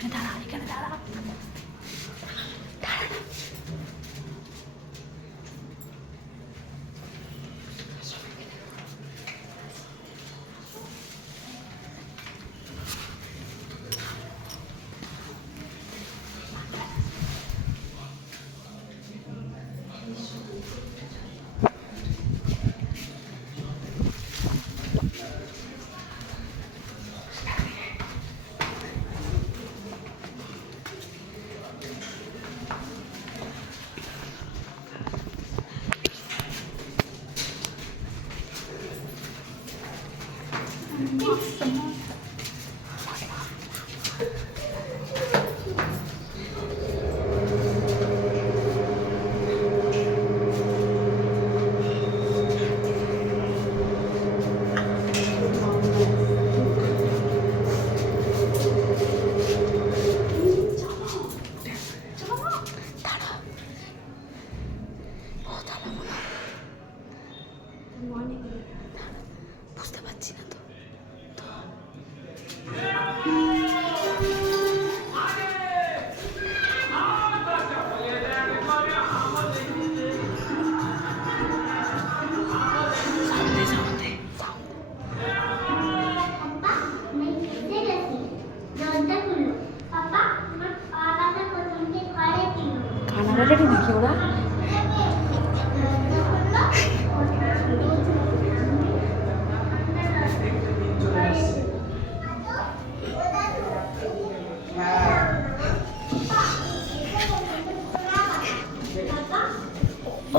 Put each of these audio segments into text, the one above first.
এখানে দাঁড়া, এখানে দাঁড়া। বুঝতে পারছি না তো। কানাডাটা নাকি ওরা?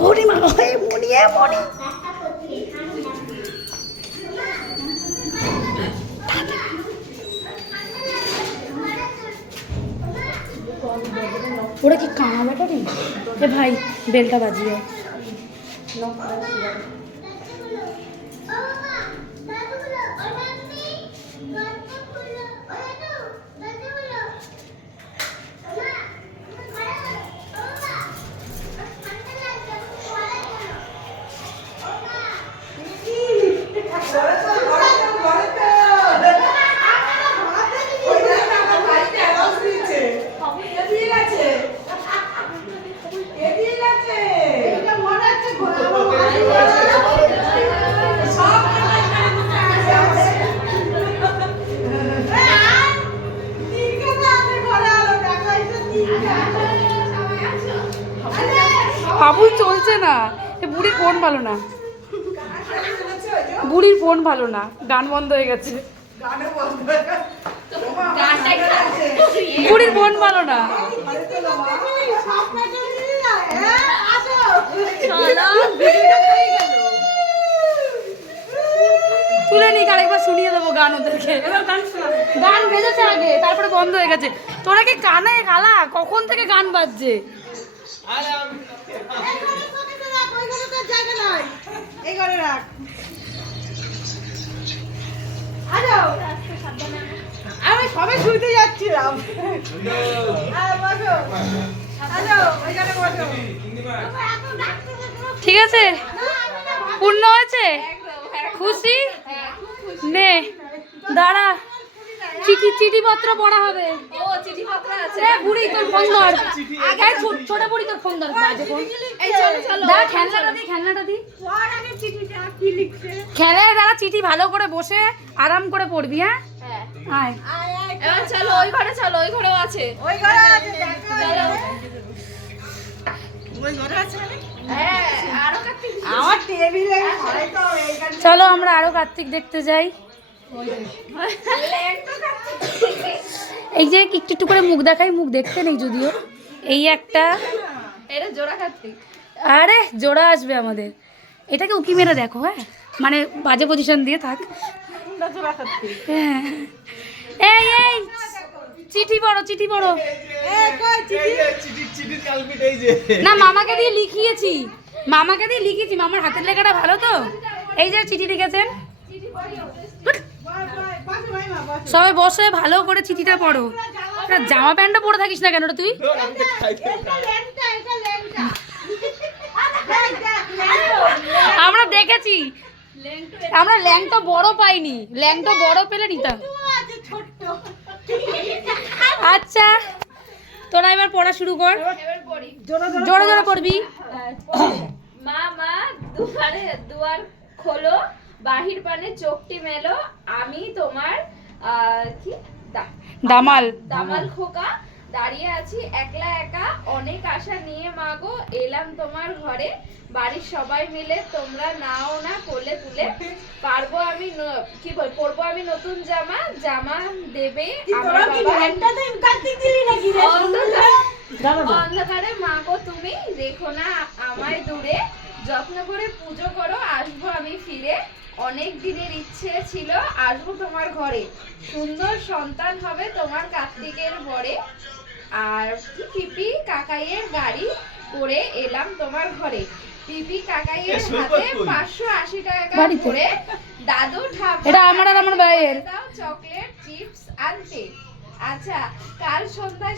মনি মা, মনি মনি ওরা কি কানা ব্যাটারি? এ ভাই বেলটা বাজিয়ে বাবুই চলছে না। বুড়ির ফোন ভালো না, বুড়ির ফোন ভালো না, গান বন্ধ হয়ে গেছে। বুড়ির ফোন ভালো না। তুলে নিক, আরেকবার শুনিয়ে দেবো গান ওদেরকে। গান বেজেছে আগে, তারপরে বন্ধ হয়ে গেছে। তোরা কি কানে গালা? কখন থেকে গান বাজছে? আমি সবে শুইতে যাচ্ছিলাম। ঠিক আছে, পূর্ণ হয়েছে, খুশি নে। দাঁড়া, চিঠিপত্র পড়া হবে। বুড়ি তোর ফোন ধর, ছোট বুড়ি তোর ফোন ধর। খেলনাটা দি, খেলে দাঁড়া। চিঠি ভালো করে বসে আরাম করে পড়বি। হ্যাঁ, এবার চলো ওই ঘরে, চলো ওই ঘরেও আছে, ওই ঘরে আছে। চলো। ওই ঘরে আছে আমার টেবিলে চলো আমরা আরো কার্তিক দেখতে যাই। এই যে একটু একটু করে মুখ দেখাই, মুখ দেখতে নেই যদিও। এই একটা, এটা জোড়া কার্তিক। আরে জোড়া আসবে আমাদের। এটাকে উকি মেরে দেখো। হ্যাঁ, মানে বাজে পজিশন দিয়ে থাক। হ্যাঁ, এই এই চিঠি পড়ো, চিঠি পড়ো। না, মামাকে দিয়ে লিখিয়েছি, মামাকে দিয়ে লিখেছি। মামার হাতের লেখাটা ভালো তো। এই যে চিঠি লিখেছেন। সবাই বসে ভালো করে চিঠিটা পড়ো। জামা প্যান্টটা পরে থাকিস না কেন তুই? আমরা দেখেছি, আমরা ল্যাংটা বড় পাইনি, ল্যাংটা বড় পেলে নিতাম। আচ্ছা তোরা এবার পড়া শুরু কর, এবার পড়ি। জোরে জোরে জোরে জোরে পড়বি। মা মা দুয়ার খোলো, বাহির পানে চোখটি মেলো, আমি তোমার কি দামাল দামাল খোকা দাঁড়িয়ে আছি একলা একা, অনেক আশা নিয়ে মাগো এলাম তোমার ঘরে, বাড়ির সবাই মিলে তোমরা নাও না কোলে তুলে, পারবো আমি পরবো আমি নতুন জামা, জামা দেবে আমার তোরা কি বাবা। ভ্যানটাতে কাটতে দিলি নাকি রে? অন্ধকারে মাগো তুমি রেখো না আমায় দূরে, যত্ন করে পুজো করো আসবো আমি ফিরে, অনেক দিনের ইচ্ছে ছিল আসবো তোমার ঘরে, সুন্দর সন্তান হবে তোমার কার্তিকের বরে, আর পিপি কাকাইয়ের গাড়ি করে এলাম তোমার ঘরে, পিপি কাকাইয়ের হাতে 580 টাকা বাড়িতে। করে, দাদু ঠাম্মা এটা আমার আর আমার ভাইয়ের। দাও চকলেট চিপস আনতে। আচ্ছা কাল সন্ধ্যায়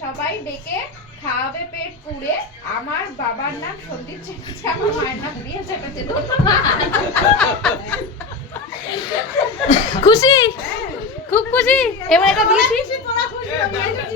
সবাই ডেকে খাওয়াবে পেট পুড়ে, আমার বাবার নাম সন্দীপ চ্যাটার্জি, আমার মায়ের নাম রিয়া চ্যাটার্জি। খুশি, খুব খুশি। এবার এটা দিয়েছি। তোরা খুশি হবি।